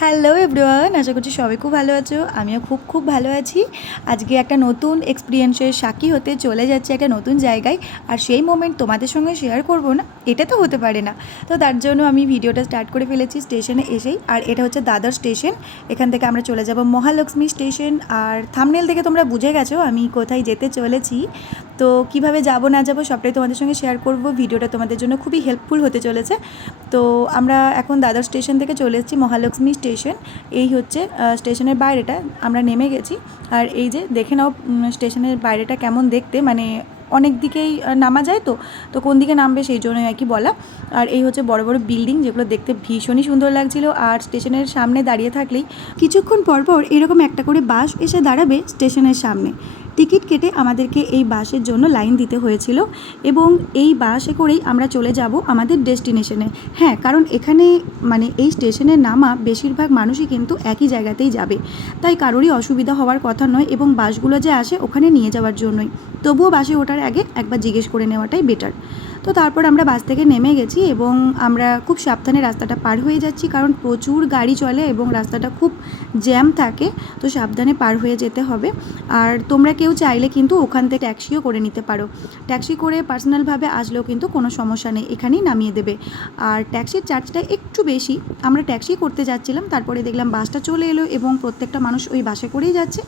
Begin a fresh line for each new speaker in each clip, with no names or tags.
Hello everyone আশা করছি সবাই খুব ভালো আছো। আমিও খুব খুব ভালো আছি। আজকে একটা নতুন এক্সপিরিয়েন্সের সাক্ষী হতে চলে যাচ্ছে একটা নতুন জায়গায়। আর সেই মোমেন্ট তোমাদের সঙ্গে শেয়ার করব না, এটা তো হতে পারে না। তো তার জন্য আমি ভিডিওটা স্টার্ট করে ফেলেছি স্টেশনে এসেই। আর এটা হচ্ছে দাদর স্টেশন এখান থেকে আমরা চলে যাব মহালক্ষ্মী স্টেশন আর থামনেল থেকে তোমরা বুঝে গেছো আমি কোথায় যেতে চলেছি। তো কীভাবে যাব, না যাব সবটাই তোমাদের সঙ্গে শেয়ার করব। ভিডিওটা তোমাদের জন্য খুবই হেল্পফুল হতে চলেছে। তো আমরা এখন দাদর স্টেশন থেকে চলে এসেছি মহালক্ষ্মী স্টেশন, এই হচ্ছে স্টেশনের বাইরেটা, আমরা নেমে গেছি। আর এই যে, দেখে নাও স্টেশনের বাইরেটা কেমন দেখতে মানে অনেক দিকেই নামা যায় তো তো কোন দিকে নামবে সেই জন্যই আর কি বলা। আর এই হচ্ছে বড় বড় বিল্ডিং, যেগুলো দেখতে ভীষণই সুন্দর লাগছিল। আর স্টেশনের সামনে দাঁড়িয়ে থাকলেই, কিছুক্ষণ পর পর এরকম একটা করে বাস এসে দাঁড়াবে স্টেশনের সামনে। টিকিট কেটে আমাদেরকে এই বাসের জন্য লাইন দিতে হয়েছিল এবং এই বাসে করেই আমরা চলে যাব আমাদের ডেস্টিনেশনে। হ্যাঁ কারণ এখানে মানে এই স্টেশনে নামা বেশিরভাগ মানুষই কিন্তু একই জায়গাতেই যাবে। তাই কারোরই অসুবিধা হওয়ার কথা নয় এবং বাসগুলো যে আসে ওখানে নিয়ে যাওয়ার জন্যই। তবুও বাসে ওঠার আগে একবার জিজ্ঞেস করে নেওয়াটাই বেটার তো তারপর আমরা বাস থেকে নেমে গেছি এবং আমরা খুব সাবধানে রাস্তাটা পার হয়ে যাচ্ছি কারণ প্রচুর গাড়ি চলে এবং রাস্তাটা খুব জ্যাম থাকে, তো সাবধানে পার হয়ে যেতে হবে। আর তোমরা কেউ চাইলে কিন্তু ওখান থেকে ট্যাক্সিও করে নিতে পারো। ট্যাক্সি করে পার্সোনালভাবে আসলেও কিন্তু কোনো সমস্যা নেই, এখানেই নামিয়ে দেবে। আর ট্যাক্সির চার্জটা একটু বেশি, আমরা ট্যাক্সি করতে যাচ্ছিলাম, তারপরে দেখলাম বাসটা চলে এলো এবং প্রত্যেকটা মানুষ ওই বাসে করেই যাচ্ছে,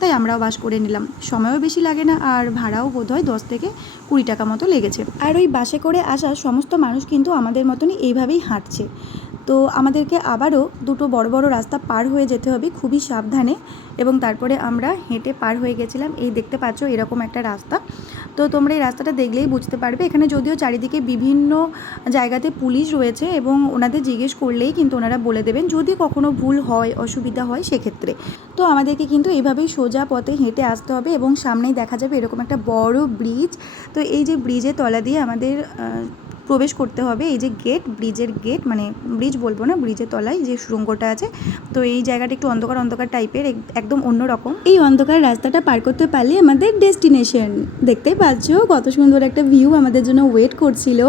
তাই আমরাও বাস করে নিলাম। সময়ও বেশি লাগে না, আর ভাড়াও বোধ হয় দশ থেকে কুড়ি টাকা মতো লেগেছে। আর ওই বাসে করে আসা সমস্ত মানুষ কিন্তু আমাদের মতনই এইভাবেই হাঁটছে। তো আমাদেরকে আবারও দুটো বড় বড় রাস্তা পার হয়ে যেতে হবে খুবই সাবধানে এবং তারপরে আমরা হেঁটে পার হয়ে গেছিলাম। এই দেখতে পাচ্ছ এরকম একটা রাস্তা। তো তোমরা এই রাস্তাটা দেখলেই বুঝতে পারবে। এখানে যদিও চারিদিকে বিভিন্ন জায়গাতে পুলিশ রয়েছে এবং ওনাদের জিজ্ঞেস করলেই কিন্তু ওনারা বলে দেবেন, যদি কখনো ভুল হয়, অসুবিধা হয় সেক্ষেত্রে। তো আমাদেরকে কিন্তু এইভাবেই সোজা পথে হেঁটে আসতে হবে এবং সামনেই দেখা যাবে এরকম একটা বড় ব্রিজ। তো এই যে ব্রিজের তলা দিয়ে আমাদের প্রবেশ করতে হবে। এই যে গেট ব্রিজের গেট মানে ব্রিজ বলব না ব্রিজের তলায় যে সুড়ঙ্গটা আছে, তো এই জায়গাটা একটু অন্ধকার অন্ধকার টাইপের একদম অন্যরকম। এই অন্ধকার রাস্তাটা পার করতে পারলে আমাদের ডেস্টিনেশন দেখতেই পাচ্ছ? কত সুন্দর একটা ভিউ আমাদের জন্য ওয়েট করছিল।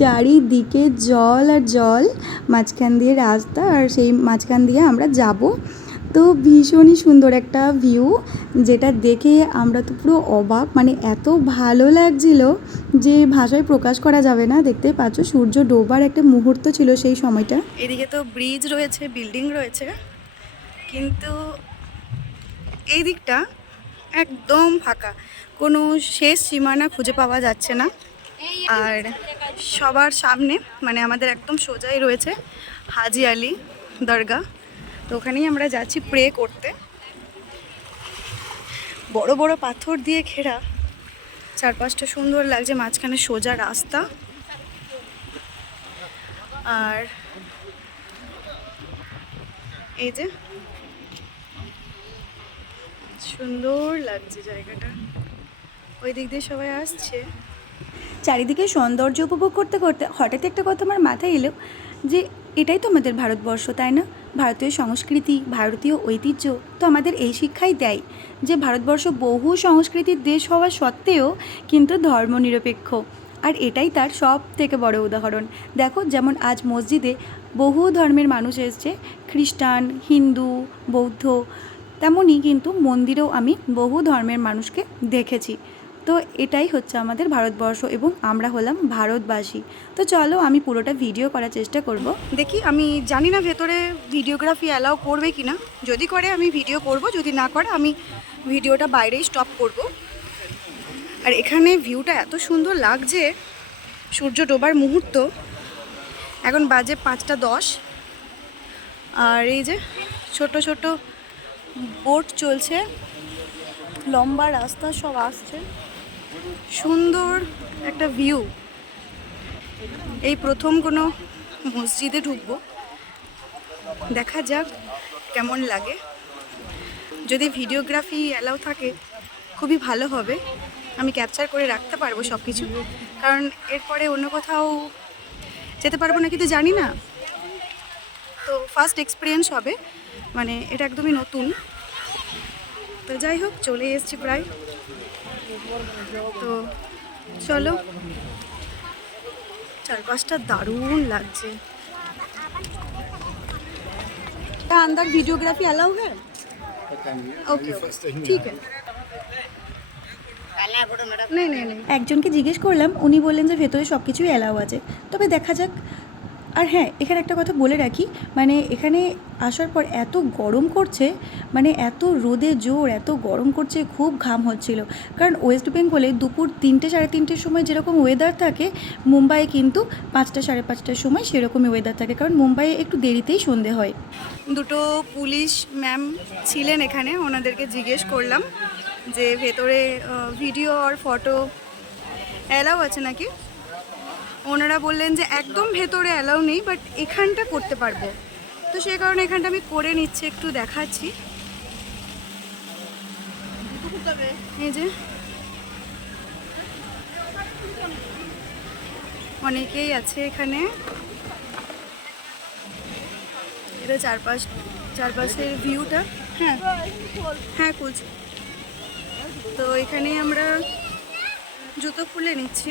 চারিদিকে জল আর জল, মাঝখান দিয়ে রাস্তা, আর সেই মাঝখান দিয়ে আমরা যাব। তো ভীষণই সুন্দর একটা ভিউ যেটা দেখে আমরা তো পুরো অবাক। মানে এত ভালো লাগছিল যে ভাষায় প্রকাশ করা যাবে না। দেখতে পাচ্ছ, সূর্য ডোবার একটা মুহূর্ত ছিল সেই সময়টা। এদিকে তো ব্রিজ রয়েছে বিল্ডিং রয়েছে। কিন্তু এই দিকটা একদম ফাঁকা। কোনো শেষ সীমানা খুঁজে পাওয়া যাচ্ছে না। আর সবার সামনে মানে আমাদের একদম সোজাই রয়েছে হাজি আলী দরগা। তো ওখানেই আমরা যাচ্ছি প্রে করতে। বড় বড় পাথর দিয়ে ঘেরা। চারপাশটা সুন্দর লাগছে, মাঝখানে সোজা রাস্তা। আর এই যে সুন্দর লাগছে জায়গাটা। ওই দিক দিয়ে সবাই আসছে। চারিদিকে সৌন্দর্য উপভোগ করতে করতে হঠাৎ একটা কথা আমার মাথায় এলো যে এটাই তো আমাদের ভারতবর্ষ, তাই না? ভারতীয় সংস্কৃতি, ভারতীয় ঐতিহ্য তো আমাদের এই শিক্ষাই দেয় যে ভারতবর্ষ বহু সংস্কৃতির দেশ হওয়া সত্ত্বেও কিন্তু ধর্মনিরপেক্ষ। আর এটাই তার সব থেকে বড় উদাহরণ। দেখো, যেমন আজ মসজিদে বহু ধর্মের মানুষ এসছে, খ্রিস্টান, হিন্দু, বৌদ্ধ, তেমনই কিন্তু মন্দিরেও আমি বহু ধর্মের মানুষকে দেখেছি। তো এটাই হচ্ছে আমাদের ভারতবর্ষ এবং আমরা হলাম ভারতবাসী। তো চলো আমি পুরোটা ভিডিও করার চেষ্টা করব। দেখি, আমি জানি না ভেতরে ভিডিওগ্রাফি অ্যালাউ করবে কি না যদি করে, আমি ভিডিও করব। যদি না করে, আমি ভিডিওটা বাইরেই স্টপ করব। আর এখানে ভিউটা এত সুন্দর লাগছে, সূর্য ডোবার মুহূর্ত। এখন বাজে পাঁচটা দশ। আর এই যে ছোট ছোট বোট চলছে। লম্বা রাস্তা সব আসছে। সুন্দর একটা ভিউ এই প্রথম কোনো মসজিদে ঢুকবো। দেখা যাক কেমন লাগে। যদি ভিডিওগ্রাফি অ্যালাউ থাকে, খুবই ভালো হবে। আমি ক্যাপচার করে রাখতে পারব সব কিছু কারণ এরপরে অন্য কোথাও যেতে পারব না কিন্তু জানি না। তো ফার্স্ট এক্সপিরিয়েন্স হবে। মানে এটা একদমই নতুন। তো যাই হোক, চলে এসছি প্রায়। তো চলো চারপাশটা দারুণ লাগছে
यहाँ अंदर वीडियोग्राफी अलाउ है ओके ठीक है नहीं नहीं नहीं
একজনকে জিজ্ঞেস করলাম উনি বললেন যে ভেতরে সব কিছুই অ্যালাউ আছে তবে দেখা যাক আর হ্যাঁ এখানে একটা কথা বলে রাখি মানে এখানে আসার পর এত গরম করছে মানে এত রোদে জোর, এত গরম করছে, খুব ঘাম হচ্ছিল। কারণ ওয়েস্ট বেঙ্গলে দুপুর তিনটে সাড়ে তিনটের সময় যেরকম ওয়েদার থাকে, মুম্বাইয়ে কিন্তু পাঁচটা সাড়ে পাঁচটার সময় সেরকমই ওয়েদার থাকে। কারণ মুম্বাইয়ে একটু দেরিতেই সন্ধে হয়।
দুটো পুলিশ ম্যাম ছিলেন এখানে, ওনাদেরকে জিজ্ঞেস করলাম যে ভেতরে ভিডিও আর ফটো অ্যালাউ আছে নাকি? ওনারা বললেন যে একদম ভেতরে অ্যালাউ নেই বাট এখানটা করতে পারব। তো সেই কারণে এখানটা আমি করে নিচ্ছি, একটু দেখাচ্ছি। এই যে। অনেকেই আছে এখানে। এটা চারপাশ, চারপাশের ভিউটা হ্যাঁ। হ্যাঁ কুচ তো এখানে আমরা জুতো খুলে নিচ্ছি।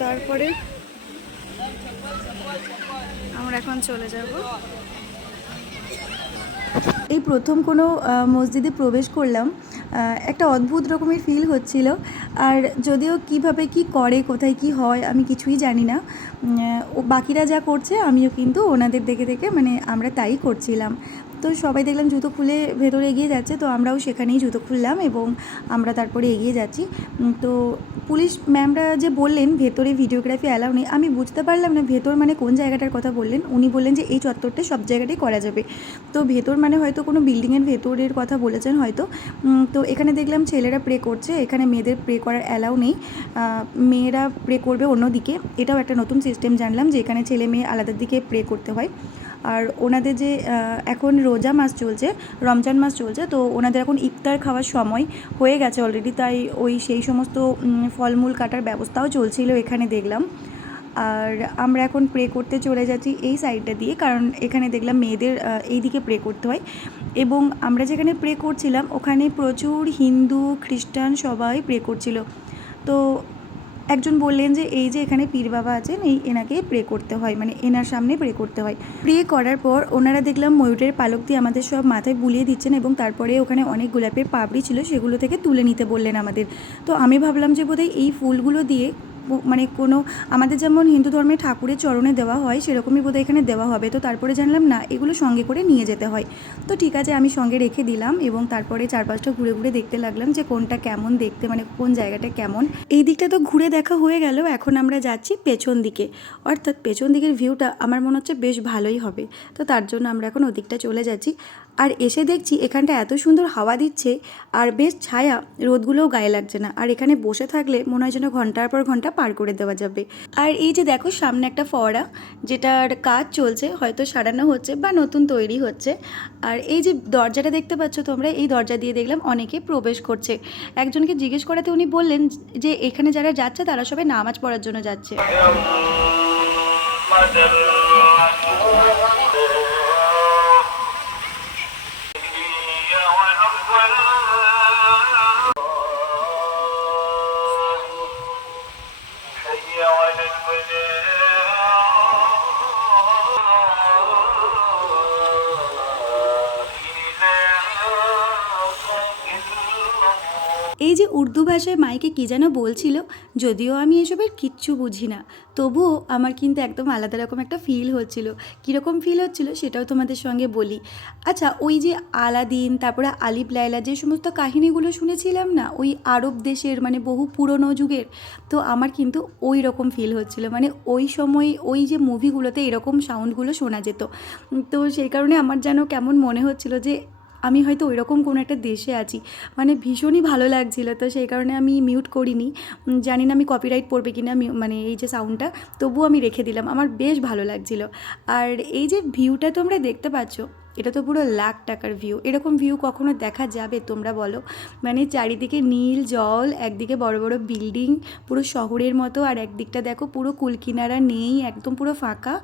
তারপরে আমরা এখন চলে যাব।
এই প্রথম কোনো মসজিদে প্রবেশ করলাম একটা অদ্ভুত রকমের ফিল হচ্ছিল। আর যদিও কীভাবে কি করে, কোথায় কি হয়, আমি কিছুই জানি না। বাকিরা যা করছে, আমিও কিন্তু ওনাদের দেখে দেখে মানে আমরা তাই করছিলাম। তো সবাই দেখলাম জুতো খুলে ভেতরে এগিয়ে যাচ্ছে, তো আমরাও সেখানেই জুতো খুললাম এবং আমরা তারপরে এগিয়ে যাচ্ছি। তো পুলিশ ম্যামরা যে বললেন ভেতরে ভিডিওগ্রাফি অ্যালাউ নেই, আমি বুঝতে পারলাম না ভেতর মানে কোন জায়গাটার কথা বললেন, উনি বললেন যে এই চত্বরটা সব জায়গাটাই করা যাবে। তো ভেতর মানে হয়তো কোনো বিল্ডিংয়ের ভেতরের কথা বলেছেন হয়তো। তো এখানে দেখলাম ছেলেরা প্রে করছে, এখানে মেয়েদের প্রে করার অ্যালাউ নেই। মেয়েরা প্রে করবে অন্যদিকে। এটাও একটা নতুন সিস্টেম জানলাম যে এখানে ছেলে মেয়ে আলাদা দিকে প্রে করতে হয়। আর ওনাদের যে এখন রোজা মাস চলছে, রমজান মাস চলছে, তো ওনাদের এখন ইফতার খাওয়ার সময় হয়ে গেছে অলরেডি তাই ওই সেই সমস্ত ফলমূল কাটার ব্যবস্থাও চলছিল এখানে দেখলাম। আর আমরা এখন প্রে করতে চলে যাচ্ছি এই সাইডটা দিয়ে, কারণ এখানে দেখলাম মেয়েদের এই দিকে প্রে করতে হয়। এবং আমরা যেখানে প্রে করছিলাম, ওখানে প্রচুর হিন্দু, খ্রিস্টান সবাই প্রে করছিল। তো একজন বললেন যে এই যে এখানে পীর বাবা আছেন, এই এনাকে প্রে করতে হয় মানে এনার সামনে প্রে করতে হয়। প্রে করার পর ওনারা দেখলাম ময়ূরের পালক দিয়ে আমাদের সব মাথায় বুলিয়ে দিচ্ছেন এবং তারপরে ওখানে অনেক গোলাপের পাপড়ি ছিল সেগুলো থেকে তুলে নিতে বললেন আমাদের। তো আমি ভাবলাম যে বোধহয় এই ফুলগুলো দিয়ে মানে কোনো, আমাদের যেমন হিন্দু ধর্মে ঠাকুরের চরণে দেওয়া হয়, সেরকমই বোধহয় এখানে দেওয়া হবে। তো তারপরে জানলাম, না, এগুলো সঙ্গে করে নিয়ে যেতে হয়। তো ঠিক আছে, আমি সঙ্গে রেখে দিলাম এবং তারপরে চারপাশটা ঘুরে ঘুরে দেখতে লাগলাম যে কোনটা কেমন দেখতে মানে কোন জায়গাটা কেমন। এই দিকটা তো ঘুরে দেখা হয়ে গেল, এখন আমরা যাচ্ছি পেছন দিকে। অর্থাৎ পেছন দিকের ভিউটা আমার মনে হচ্ছে বেশ ভালোই হবে। তো তার জন্য আমরা এখন ওদিকটা চলে যাচ্ছি। আর এসে দেখছি এখানটা এত সুন্দর হাওয়া দিচ্ছে আর বেশ ছায়া, রোদগুলোও গায়ে লাগছে না। আর এখানে বসে থাকলে মনে হয় যেন ঘণ্টার পর ঘণ্টা পার করে দেওয়া যাবে। আর এই যে দেখো সামনে একটা ফোয়ারা, যেটার কাজ চলছে, হয়তো সারানো হচ্ছে বা নতুন তৈরি হচ্ছে। আর এই যে দরজাটা দেখতে পাচ্ছ তোমরা, এই দরজা দিয়ে দেখলাম অনেকে প্রবেশ করছে। একজনকে জিজ্ঞেস করাতে উনি বললেন যে এখানে যারা যাচ্ছে, তারা সবাই নামাজ পড়ার জন্য যাচ্ছে। উর্দু ভাষায় মাইকে কী যেন বলছিল, যদিও আমি এসবের কিচ্ছু বুঝি না। তবুও আমার কিন্তু একদম আলাদা রকম একটা ফিল হচ্ছিল। কীরকম ফিল হচ্ছিল সেটাও তোমাদের সঙ্গে বলি। আচ্ছা ওই যে আলাদিন, তারপরে আলিপ লাইলা যে সমস্ত কাহিনীগুলো শুনেছিলাম না, ওই আরব দেশের মানে বহু পুরনো যুগের, তো আমার কিন্তু ওই রকম ফিল হচ্ছিল। মানে ওই সময় ওই যে মুভিগুলোতে এরকম সাউন্ডগুলো শোনা যেত। তো সেই কারণে আমার যেন কেমন মনে হচ্ছিল যে আমি হয়তো ওই রকম কোনো একটা দেশে আছি। মানে ভীষণই ভালো লাগছিল, তো সেই কারণে আমি মিউট করিনি। জানি না আমি কপিরাইট পড়বে কি না মানে এই যে সাউন্ডটা তবুও আমি রেখে দিলাম। আমার বেশ ভালো লাগছিল। আর এই যে ভিউটা তোমরা দেখতে পাচ্ছ এটা তো পুরো লাখ টাকার ভিউ এরকম ভিউ কখনো দেখা যাবে তোমরা বলো? মানে চারিদিকে নীল জল, একদিকে বড় বড় বিল্ডিং পুরো শহরের মতো, আর একদিকটা দেখো পুরো কুলকিনারা নেই, একদম পুরো ফাঁকা।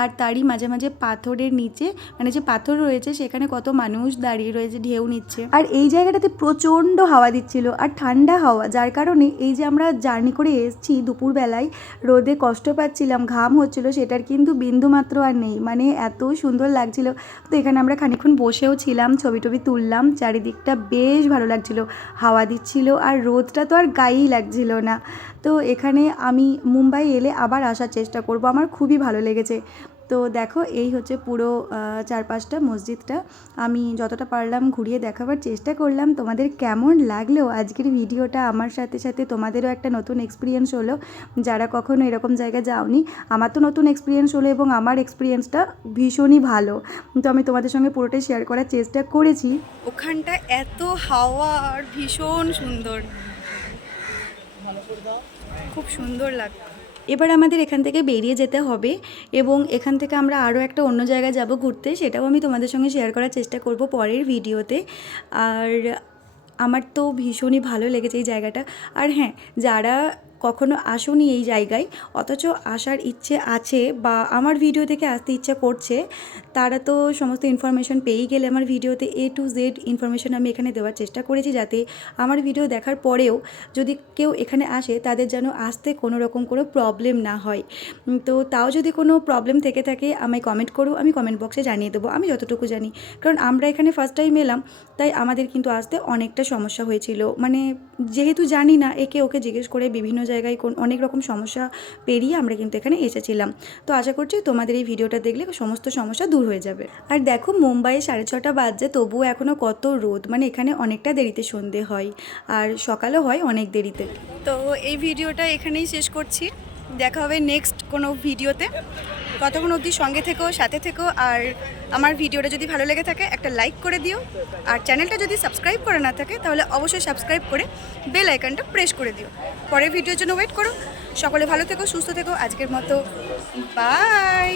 আর তারই মাঝে মাঝে পাথরের নিচে মানে যে পাথর রয়েছে, সেখানে কত মানুষ দাঁড়িয়ে রয়েছে, ঢেউ নিচ্ছে। আর এই জায়গাটাতে প্রচণ্ড হাওয়া দিচ্ছিল, আর ঠান্ডা হাওয়া, যার কারণে এই যে আমরা জার্নি করে এসেছি দুপুরবেলায়, রোদে কষ্ট পাচ্ছিলাম, ঘাম হচ্ছিল, সেটার কিন্তু বিন্দুমাত্র আর নেই। মানে এত সুন্দর লাগছিল। তো এখানে আমরা খানিক্ষণ বসেও ছিলাম, ছবি টবি তুললাম, চারিদিকটা বেশ ভালো লাগছিল, হাওয়া দিচ্ছিল আর রোদটা তো আর গায়েই লাগছিল না। তো এখানে আমি মুম্বাই এলে আবার আসার চেষ্টা করব, আমার খুবই ভালো লেগেছে। তো দেখো, এই হচ্ছে পুরো চারপাশটা, মসজিদটা। আমি যতটা পারলাম ঘুরিয়ে দেখাবার চেষ্টা করলাম। তোমাদের কেমন লাগল আজকের ভিডিওটা? আমার সাথে সাথে তোমাদেরও একটা নতুন এক্সপিরিয়েন্স হলো। যারা কখনো এরকম জায়গায় যাওনি, আমার তো নতুন এক্সপিরিয়েন্স হলো এবং আমার এক্সপিরিয়েন্সটা ভীষণই ভালো। তো আমি তোমাদের সঙ্গে পুরোটাই শেয়ার করার চেষ্টা করেছি।
ওখানটা এত হাওয়া আর ভীষণ সুন্দর। খুব সুন্দর লাগতো
এবার আমাদের এখান থেকে বেরিয়ে যেতে হবে এবং এখান থেকে আমরা আরও একটা অন্য জায়গায় যাব ঘুরতে, সেটাও আমি তোমাদের সঙ্গে শেয়ার করার চেষ্টা করব পরের ভিডিওতে আর আমার তো ভীষণই ভালো লেগেছে এই জায়গাটা। আর হ্যাঁ যারা কখনো আসোনি এই জায়গায়, অথচ আসার ইচ্ছে আছে বা আমার ভিডিও থেকে আসতে ইচ্ছে করছে। তারা তো সমস্ত ইনফরমেশন পেয়েই গেলে আমার ভিডিওতে এ টু জেড ইনফরমেশন আমি এখানে দেওয়ার চেষ্টা করেছি যাতে আমার ভিডিও দেখার পরেও যদি কেউ এখানে আসে তাদের যেন আসতে কোনো রকম কোনো প্রবলেম না হয়। তো তাও যদি কোনো প্রবলেম থেকে থাকে আমায় কমেন্ট করো, আমি কমেন্ট বক্সে জানিয়ে দেবো, আমি যতটুকু জানি। কারণ আমরা এখানে ফার্স্ট টাইম এলাম, তাই আমাদের কিন্তু আসতে অনেকটা সমস্যা হয়েছিল। মানে যেহেতু জানি না, একে ওকে জিজ্ঞেস করে বিভিন্ন জায়গায় কোন অনেক রকম সমস্যা পেরিয়ে আমরা কিন্তু এখানে এসেছিলাম। তো আশা করছি তোমাদের এই ভিডিওটা দেখলে সমস্ত সমস্যা দূর হয়ে যাবে। আর দেখো মুম্বাইয়ে সাড়ে ছটা বাজছে, তবুও এখনও কত রোদ মানে এখানে অনেকটা দেরিতে সন্ধে হয় আর সকালও হয় অনেক দেরিতে।
তো এই ভিডিওটা এখানেই শেষ করছি। দেখা হবে নেক্সট কোনো ভিডিওতে। ততক্ষণ অবধি সঙ্গে থেকো, সাথে থেকো, আর আমার ভিডিওটা যদি ভালো লেগে থাকে, একটা লাইক করে দিও। আর চ্যানেলটা যদি সাবস্ক্রাইব করা না থাকে, তাহলে অবশ্যই সাবস্ক্রাইব করে বেল আইকনটা প্রেস করে দিও। পরের ভিডিওর জন্য ওয়েট করো। সকলে ভালো থেকো, সুস্থ থেকো। আজকের মতো, বাই!